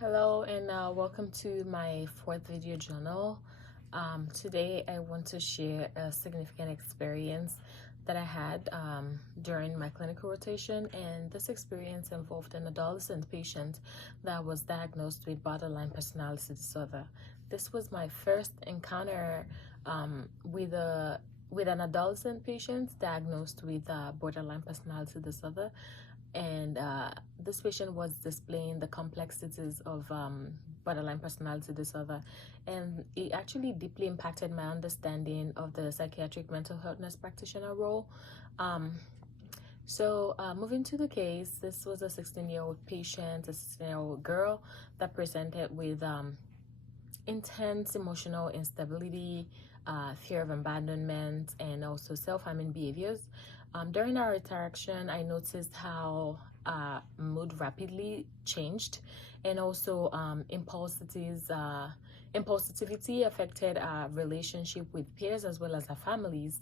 Hello and welcome to my fourth video journal. Today I want to share a significant experience that I had during my clinical rotation, and this experience involved an adolescent patient that was diagnosed with borderline personality disorder. This was my first encounter with an adolescent patient diagnosed with borderline personality disorder, and this patient was displaying the complexities of borderline personality disorder, and it actually deeply impacted my understanding of the psychiatric mental health nurse practitioner role. Moving to the case, this was a 16-year-old patient, a 16-year-old girl that presented with intense emotional instability, fear of abandonment, and also self-harming behaviors. During our interaction, I noticed how mood rapidly changed, and also impulsivity affected our relationship with peers as well as our families.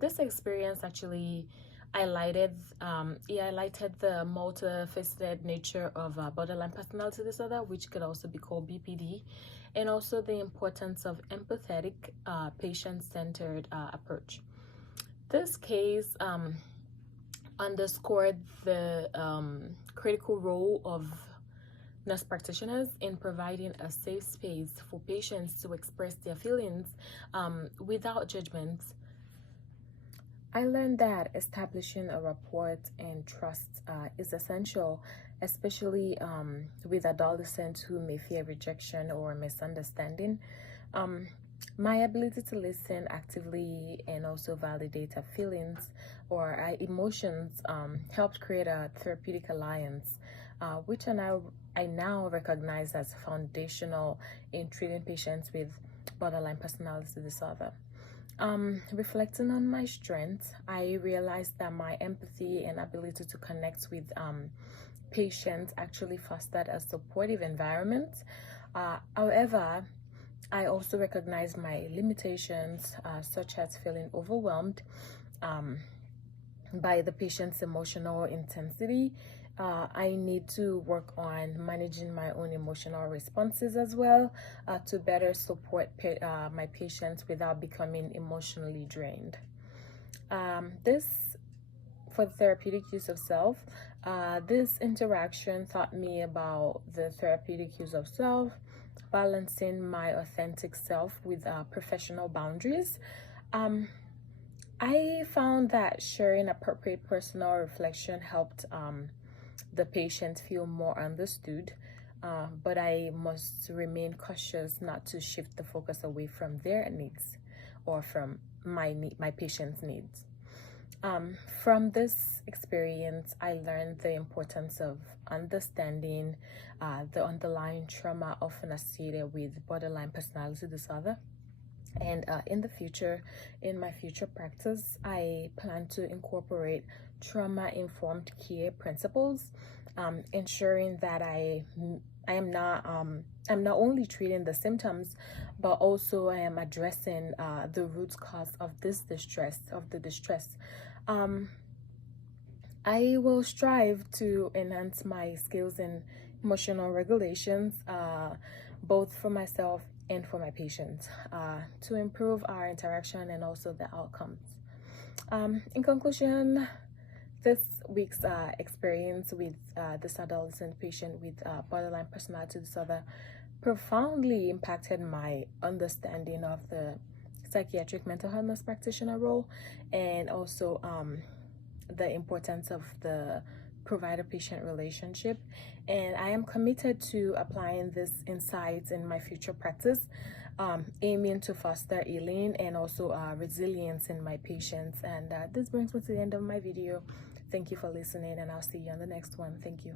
This experience actually highlighted the multifaceted nature of borderline personality disorder, which could also be called BPD, and also the importance of empathetic, patient-centered approach. This case underscored the critical role of nurse practitioners in providing a safe space for patients to express their feelings without judgment. I learned that establishing a rapport and trust is essential, especially with adolescents who may fear rejection or misunderstanding. My ability to listen actively and also validate our feelings or our emotions helped create a therapeutic alliance, which I now recognize as foundational in treating patients with borderline personality disorder. Reflecting on my strengths, I realized that my empathy and ability to connect with patients actually fostered a supportive environment. However, I also recognize my limitations, such as feeling overwhelmed by the patient's emotional intensity. I need to work on managing my own emotional responses as well, to better support my patients without becoming emotionally drained. For therapeutic use of self, this interaction taught me about the therapeutic use of self, balancing my authentic self with professional boundaries. I found that sharing appropriate personal reflection helped the patient feel more understood, but I must remain cautious not to shift the focus away from their needs or from my patient's needs. From this experience, I learned the importance of understanding the underlying trauma often associated with borderline personality disorder. And in my future practice, I plan to incorporate trauma-informed care principles, ensuring that I'm not only treating the symptoms, but also I am addressing the root cause of the distress. I will strive to enhance my skills in emotional regulations, both for myself and for my patients, to improve our interaction and also the outcomes. In conclusion, this week's experience with this adolescent patient with borderline personality disorder profoundly impacted my understanding of the psychiatric mental health nurse practitioner role, and also the importance of the provider-patient relationship. And I am committed to applying these insights in my future practice, aiming to foster healing and also resilience in my patients. And this brings me to the end of my video. Thank you for listening, and I'll see you on the next one. Thank you.